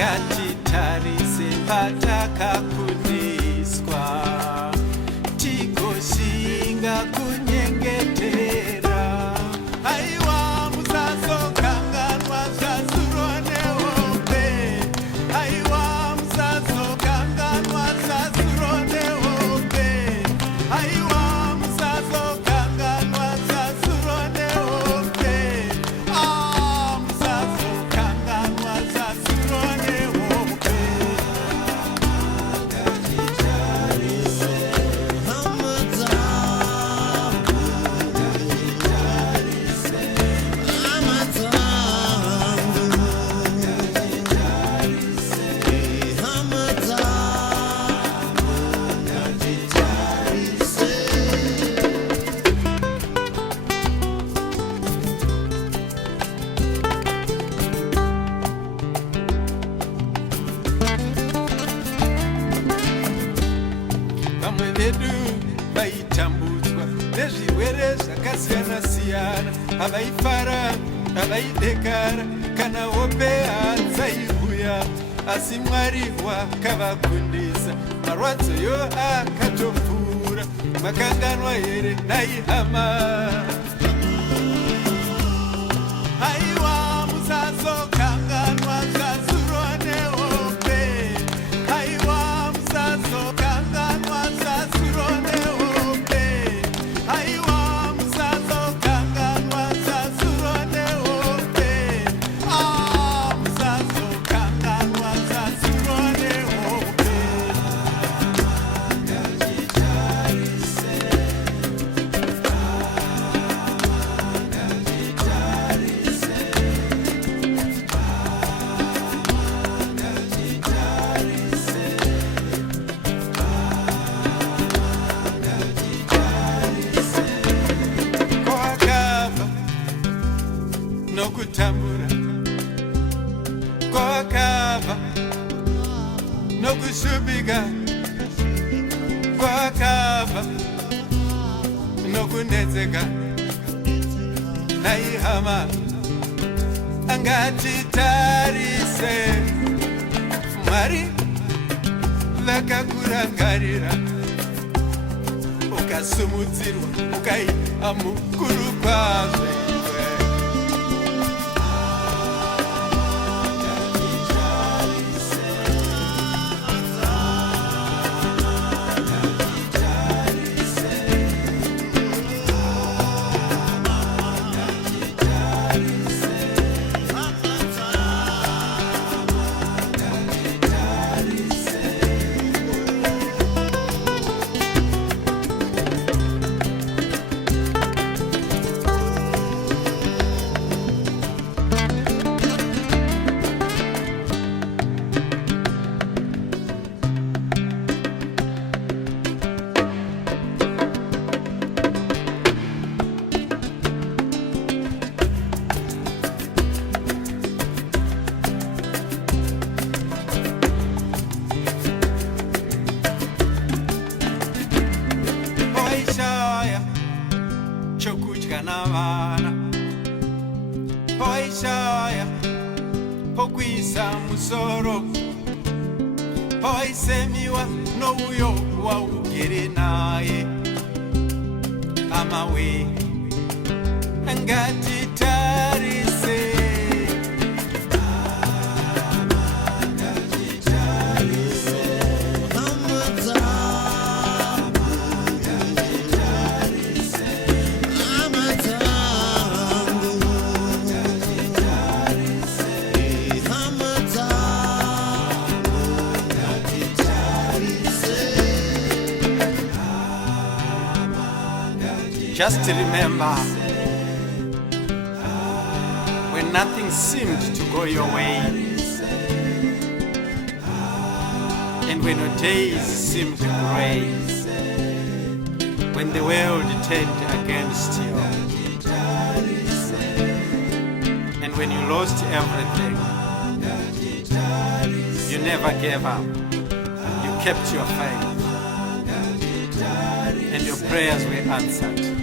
ngatitarise patakakundiswa tigoshinga kunyengetera. Aiwa musazokanganwa zvazuro nehope, aiwa musazokanganwa zvazuro nehope, aiwa musazokanganwa zvazuro nehope, musazokanganwa zvazuro nehope. Vamwe vedu vaitambudzwa nezvirwere zvakasiyana-siyana, havaifara, havaidekara kana hope hadzaiuya, asi Mwari wakavakundisa, marwadzoyo akatopfuura. Makanganwa here nhai hama? Aiwa musazokanganwa zvazuro nehope, aiwa musazokanganwa zvazuro nehope, aiwa musazokanganwa zvazuro nehope, musazokanganwa zvazuro nehope. Kwakabva nokutambura, kwakabva nokushupika, kwakabva nokunetseka. Nhai hama, ngatitarise Mwari vakakurangarira, ukasumudzirwa ukaita mukuru kwazvo. Poishaya chokudya navana, poishaya pokuisa musoro, poisemiwa nouyo waugere naye. Amawe, ngatitarise Just remember, when nothing seemed to go your way, and when your days seemed gray, when the world turned against you, and when you lost everything, you never gave up. You kept your faith, and your prayers were answered.